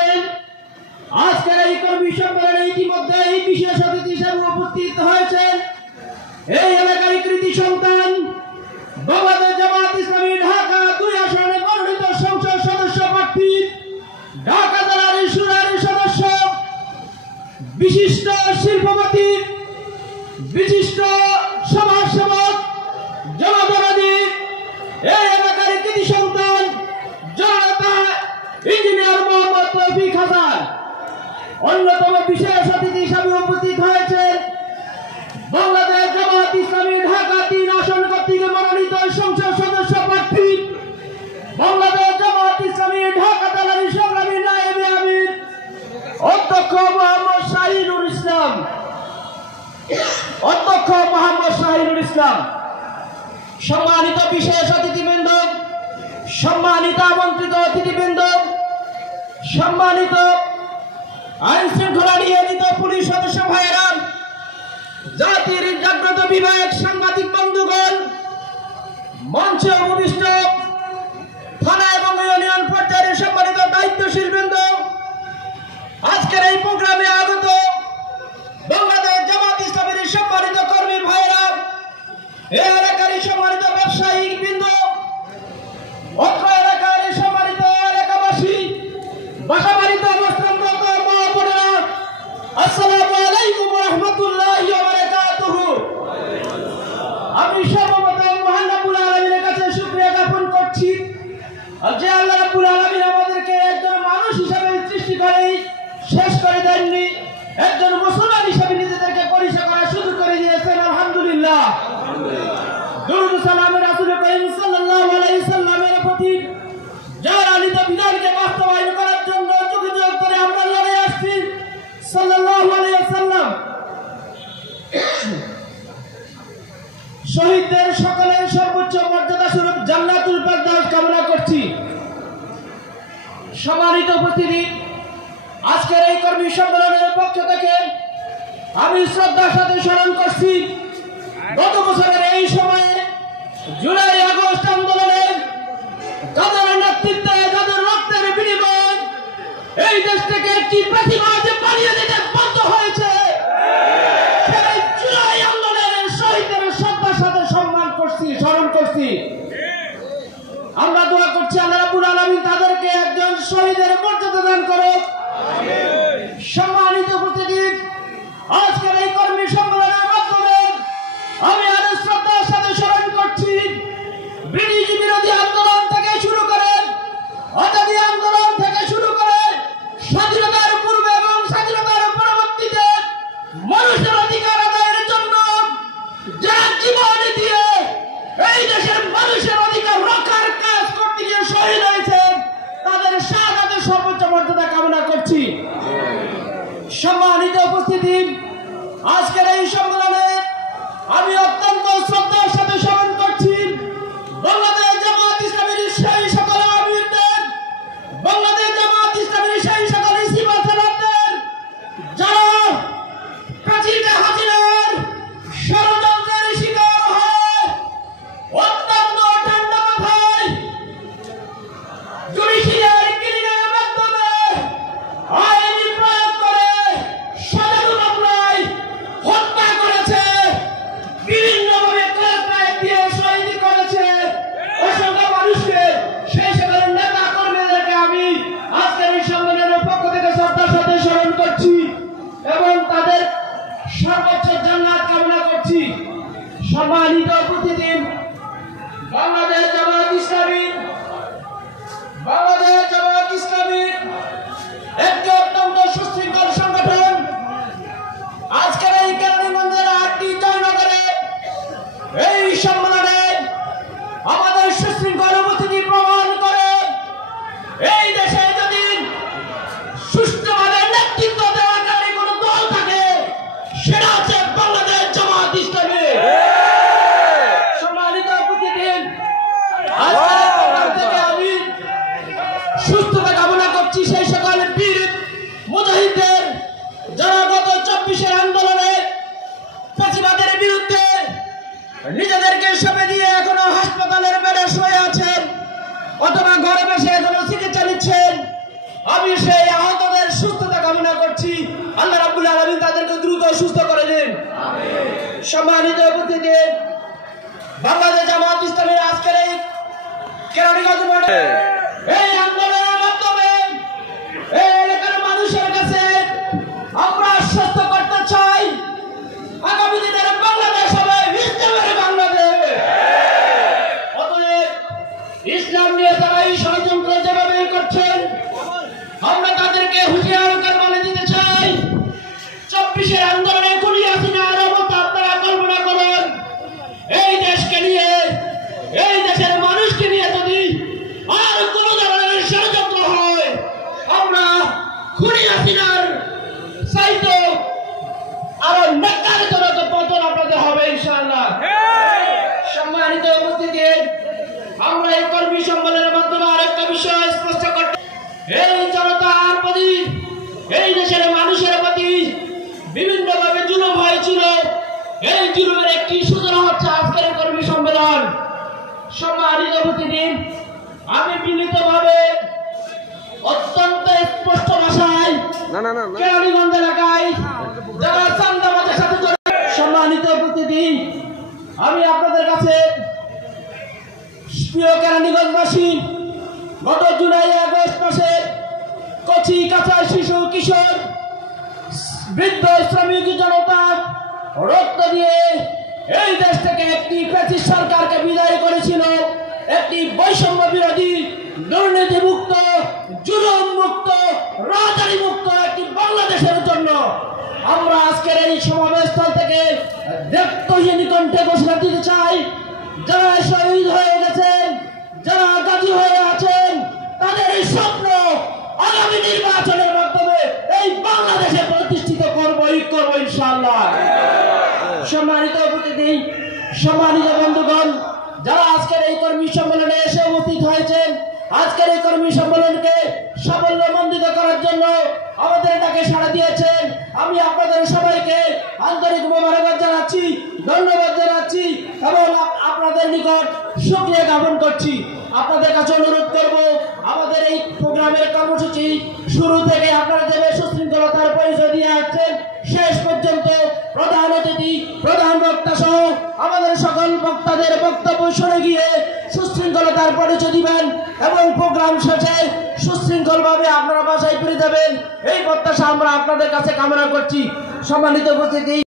করেন। আজকের এই কর্মী সম্মেলনে ইতিমধ্যে এই বিশেষ অতিথি হিসেবে উপস্থিত হয়েছেন এই এলাকার কৃতি সন্তান বাংলাদেশ জামাত ইসলামী ঢাকা 2 আসনে মনোনীত সংসদ সদস্য প্রার্থী, ঢাকা জেলার শুনানি সদস্য, বিশিষ্ট শিল্পপতি, বিশিষ্ট সমাজসেবক, জনদরদী এই এলাকার কৃতি সন্তান জনতা ইঞ্জিনিয়ার মোহাম্মদ তৌফিক হাসান অন্যতম বিশেষ অতিথি হিসাবে উপস্থিত হয়েছেন বাংলাদেশ জামাত ইসলামী ঢাকা 3 আসন কর্তৃক মনোনীত সংসদ সদস্য প্রার্থী, বাংলাদেশ জামাত ইসলামী ঢাকা জেলার সংগ্রামী নায়েবে আমির অধ্যক্ষ মোহাম্মদ শাহিনুর ইসলাম। সম্মানিত বিশেষ অতিথিবৃন্দ, সম্মানিত আমন্ত্রিত অতিথিবৃন্দ, সম্মানিত আইন শৃঙ্খলা নিয়োজিত পুলিশ সদস্য ভাইয়েরা, জাতির জাগ্রত বিভাগ সাংবাদিক বন্ধুগণ, মঞ্চে উপবিষ্ট থানা এবং ইউনিয়ন পর্যায়ের সম্মানিত দায়িত্বশীল বৃন্দ, আজকের এই প্রোগ্রামে আগত বাংলাদেশ জামাত ইসলামের সম্মানিত কর্মী ভাইয়েরা, এই এলাকার সম্মানিত ব্যবসায়িক বৃন্দ, অত্র এলাকার সম্মানিত এলাকাবাসী, বাসাবাড়িতে অবস্থানরত মা বোনেরা, আসসালামু আলাইকুম ওয়া রাহমাতুল্লাহি ওয়া বারাকাতুহু। আমি সর্বপ্রথম মহান রব্বুল আলামিনের কাছে শুকরিয়া জ্ঞাপন করছি যে আল্লাহ রাব্বুল আলামিন আমাদেরকে একজন মানুষ হিসেবে সৃষ্টি করে শেষ করে দেননি, একজন মুসলমান হিসেবে নিজেদেরকে পরিচয় করার সুযোগ করে দিয়েছেন। আলহামদুলিল্লাহ। দরুদ সালাম রাসূল করিম সাল্লাল্লাহু আলাইহি সাল্লামের প্রতি, যার আলিত বিধানকে বাস্তবায়ন করার জন্য যুগ যুগ ধরে আমরা লড়ে আসছি। সাল্লাল্লাহু আলাইহি সাল্লাম শহীদদের সকলের সর্বোচ্চ মর্যাদা স্বরূপ জান্নাতুল ফেরদাউস কামনা করছি। সম্মানিত উপস্থিতি, আজকের এই কর্মী সম্মেলনের পক্ষ থেকে আমি শ্রদ্ধার সাথে স্মরণ করছি গত বছরের এই সময়ে জুলাই আগস্ট আন্দোলনে যাদের নেতৃত্বে, যাদের রক্তের বিনিময়ে এই দেশ থেকে একটি প্রতিভা যে পালিয়ে যেতে বাধ্য হয়েছে, সেই জুলাই আন্দোলনের শহীদদের শ্রদ্ধার সাথে সম্মান করছি, স্মরণ করছি। আমরা দোয়া করছি আল্লাহ রাব্বুল আলামিন তাদেরকে একজন শহীদের মর্যাদা দান করুক। সম্মানিত উপস্থিতি, আজকের এই কর্মী সম্মেলনের মাধ্যমে আমি আরো শ্রদ্ধার সাথে স্মরণ করছি ব্রিটিশ বিরোধী আন্দোলন থেকে শুরু করে, আজাদী আন্দোলন থেকে শুরু করে, স্বাধীনতার পূর্বে এবং স্বাধীনতার পরবর্তীতে মানুষের অধিকার আদায়ের জন্য যারা জীবন দিয়ে এই দেশের মানুষের অধিকার রক্ষার কাজ করতে গিয়ে শহীদ হয়েছেন, তাদের শাহাদাতের সর্বোচ্চ মর্যাদা কামনা করছি। সম্মানিত উপস্থিতি, আজকের এই সম্মেলনে আমি অত্যন্ত শ্রদ্ধার সাথে স্মরণ করছি বাংলাদেশ জামাত ইসলামীর সেই সকল আমিরদের, বাংলাদেশ জামাত ইসলামীর সেই সকল সিপাহসালারদের যারা প্রাচীনটা হাজিরার ষড়যন্ত্রের শিকার হয় অত্যন্ত ঠান্ডা মাথায় জুডিশিয়াল কিলিংয়ের মাধ্যমে আইন প্রয়োগ করে সাজানো মামলায় হত্যা করেছে, বিভিন্নভাবে কয়েক দিয়ে শহীদ করেছে অসংখ্য মানুষকে। সেই সকল নেতা কর্মীদেরকে আমি আজকের এই সম্মেলনের পক্ষ থেকে শ্রদ্ধার সাথে স্মরণ করছি এবং তাদের সর্বোচ্চ জান্নাত কামনা করছি। সম্মানিত উপস্থিতি, বাংলাদেশ জামাত ইসলামী একটি অত্যন্ত সুশৃঙ্খল সংগঠন। আজকের এই কেরানীগঞ্জের 8টি জয়নগরে এই সম্মেলনে আমাদের সুশৃঙ্খল উপস্থিতি প্রমাণ করে এই দেশে যদি সুষ্ঠুভাবে নেতৃত্ব দেওয়ার কারণে কোনো দল থাকে, সেটা হচ্ছে বাংলাদেশ জামাত ইসলামী। সম্মানিত উপস্থিতি, আমি সুস্থতা কামনা করছি সেই সকল বীর মুজাহিদদের যারা গত 24-এর আন্দোলনে ফ্যাসিবাদের বিরুদ্ধে নিজেদেরকে সঁপে দিয়ে এখনো হাসপাতালের বেডে শুয়ে আছেন অথবা ঘরে বসে এখনো চিকিৎসা নিচ্ছেন। আমি সেই আহতদের সুস্থতা কামনা করছি। আল্লাহ রাব্বুল আলামিন তাদেরকে দ্রুত সুস্থ করে দিন। সম্মানিত উপস্থিতি, বাংলাদেশ জামাত ইসলামের আজকের এই কেরানীগঞ্জ মোড়ে এই আন্দোলনের মাধ্যমে এই এলাকার মানুষের কাছে আমরা আশ্বস্ত করতে চাই, আগামী দিনের বাংলাদেশ হবে ইসলামের বাংলাদেশ। অতএব ইসলাম নিয়ে তারা এই ষড়যন্ত্র যেভাবে করছেন, আমরা তাদেরকে হুঁশিয়ার করে বলে দিতে চাই, 24-এর আন্দোলনে খুনি হাসিনার অবস্থা আপনারা কল্পনা করুন। এই দেশকে নিয়ে, এই দেশের মানুষকে নিয়ে যদি আর কোন ধরনের ষড়যন্ত্র হয়, আমরা খুনি হাসিনার চাইতে আরো নেকারজনক পতন আপনাদের হবে ইনশাআল্লাহ। সম্মানিত উপস্থিতি, আমরা এই কর্মী সম্মেলনের মাধ্যমে আরেকটা বিষয় স্পষ্ট করতে, এই জনতার প্রতি, এই দেশের মানুষের প্রতি বিভিন্নভাবে জুলুম হয়েছিল, এই জুলুমের একটি সূচনা হচ্ছে আজকের কর্মী সম্মেলন। সম্মানিত উপস্থিতি, আমি বিনীতভাবে অত্যন্ত স্পষ্ট ভাষায় কেরানীগঞ্জ এলাকায় যারা চান্দাবাজের সাথে জড়িত, সম্মানিত উপস্থিতি, আমি আপনাদের কাছে প্রিয় কেরানীগঞ্জবাসী, গত জুলাই আগস্ট মাসে কচি কাঁচা শিশু কিশোর বৃদ্ধ শ্রমিক জনতা রক্ত দিয়ে এই দেশ থেকে একটি ফ্যাসিস্ট সরকারকে বিদায় করেছিল, একটি বৈষম্য বিরোধী, দুর্নীতি মুক্ত, জুলুম মুক্ত, রাজনীতি মুক্ত একটি বাংলাদেশের জন্য আমরা আজকের এই সমাবেশস্থল থেকে দেবতহীন কণ্ঠে ঘোষণা দিতে চাই, যারা শহীদ হয়ে গেছেন, যারা গাজী হয়ে আছেন, তাদের এই স্বপ্ন আগামী নির্বাচনের মাধ্যমে এই বাংলাদেশে প্রতিষ্ঠিত করবই করবো ইনশাআল্লাহ। সম্মানিত উপস্থিতি, সম্মানিত বন্ধুগণ, যারা আজকের এই কর্মী সম্মেলনে এসে উপস্থিত হয়েছেন, আজকের এই কর্মী সম্মেলনকে সাফল্যমণ্ডিত করার জন্য আমাদের ডাকে সাড়া দিয়েছেন, আমি আপনাদের সবাইকে আন্তরিক মোবারকবাদ জানাচ্ছি, ধন্যবাদ জানাচ্ছি এবং আপনাদের নিকট শুকরিয়া জ্ঞাপন করছি। আপনাদের কাছে অনুরোধ করব, আমাদের এই প্রোগ্রামের কর্মসূচি শুরু থেকে আপনারা যেভাবে সুশৃঙ্খলতার পরিচয় দিয়ে আসছেন, শেষ পর্যন্ত প্রধান অতিথি, প্রধান বক্তা সহ আমাদের সকল বক্তাদের বক্তব্য শুনে গিয়ে সুশৃঙ্খলতার পরিচয় দিবেন এবং প্রোগ্রাম শেষে সুশৃঙ্খলভাবে আপনারা বাসায় ফিরে যাবেন, এই প্রত্যাশা আমরা আপনাদের কাছে কামনা করছি। সম্মানিত উপস্থিতি।